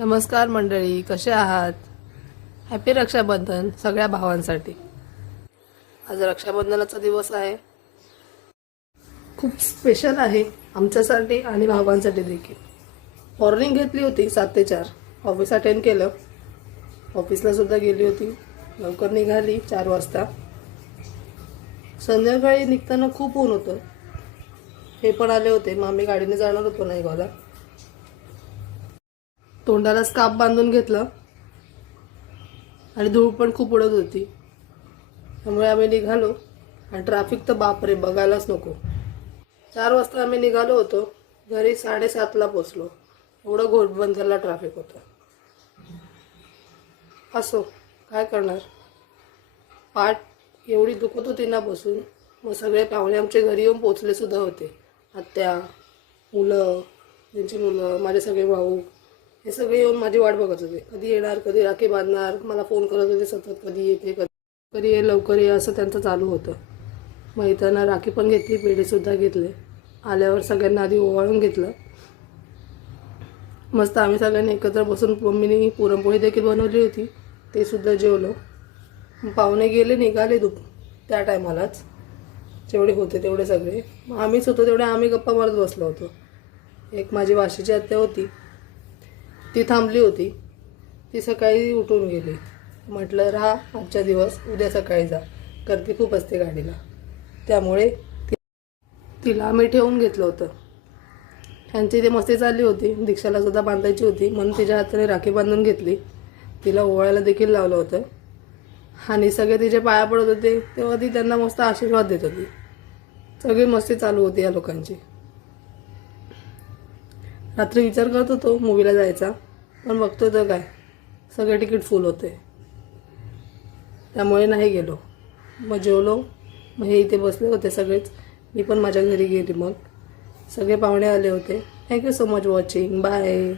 नमस्कार मंडळी, कसे आहात? हॅपी रक्षाबंधन सगळ्या भावांसाठी. आज रक्षाबंधनाचा दिवस आहे. खूप स्पेशल आहे आमच्यासाठी आणि भावांसाठी देखील. मॉर्निंग घेतली होती 7 ते 4. ऑफिस अटेंड केलं. ऑफिसला सुद्धा गेली होती. लवकर निघाली 4 वाजता. संध्याकाळी निघताना खूप ऊन होतं. हे पण आले होते, मग आम्ही गाडीने जाणार होतो नायगावला. तोंडाला स्कार्फ बांधून घेतलं आणि धूळ पण खूप उडत होती. त्यामुळे आम्ही निघालो आणि ट्रॅफिक तर बापरे बघायलाच नको. 4 वाजता आम्ही निघालो होतो. घरी 7:30ला पोचलो. एवढं घोटबंदरला ट्रॅफिक होतं. असो, काय करणार. पाठ एवढी दुखत होती ना बसून. मग सगळे पाहुणे आमच्या घरी येऊन पोचले सुद्धा होते. आत्या, मुलं, त्यांची मुलं, माझे सगळे भाऊ, हे सगळे येऊन माझी वाट बघत होते. कधी येणार, कधी राखी बांधणार. मला फोन करत होते सतत, कधी येते, कधी ये, लवकर ये, असं त्यांचं चालू होतं. मग इथं राखी पण घेतली, पेढेसुद्धा घेतले. आल्यावर सगळ्यांना आधी ओवाळून घेतलं. मस्त आम्ही सगळ्यांनी एकत्र बसून मम्मीने पुरणपोळी देखील बनवली होती, ते सुद्धा जेवलो. पाहुणे गेले, निघाले त्या टायमालाच. जेवढे होते तेवढे सगळे. मग आम्हीच होतो तेवढे आम्ही गप्पा मारत बसलो होतो. एक माझी वाशीची आत्या होती, ती थांबली होती. ती सकाळी उठून गेली. म्हटलं राहा आजच्या दिवस, उद्या सकाळी जा. गर्दी खूप असते गाडीला. त्यामुळे तिला आम्ही ठेवून घेतलं होतं. ह्यांची ती मस्ती चालली होती. दीक्षाला सुद्धा बांधायची होती म्हणून तिच्या हाताने राखी बांधून घेतली. तिला ओवाळायला देखील लावलं होतं. आणि सगळे तिचे पाया पडत होते तेव्हा ती त्यांना मस्त आशीर्वाद देत होती. सगळी मस्ती चालू होती या लोकांची. रात्री विचार करत होतो मूवीला जायचा, पण बघतोय तर काय, सगळे तिकीट फुल होते. त्यामुळे नाही गेलो. मग जेवलो. मग हे इथे बसले होते सगळेच. मी पण माझ्या घरी गेली. मग सगळे पाहुणे आले होते. Thank you so much watching. Bye.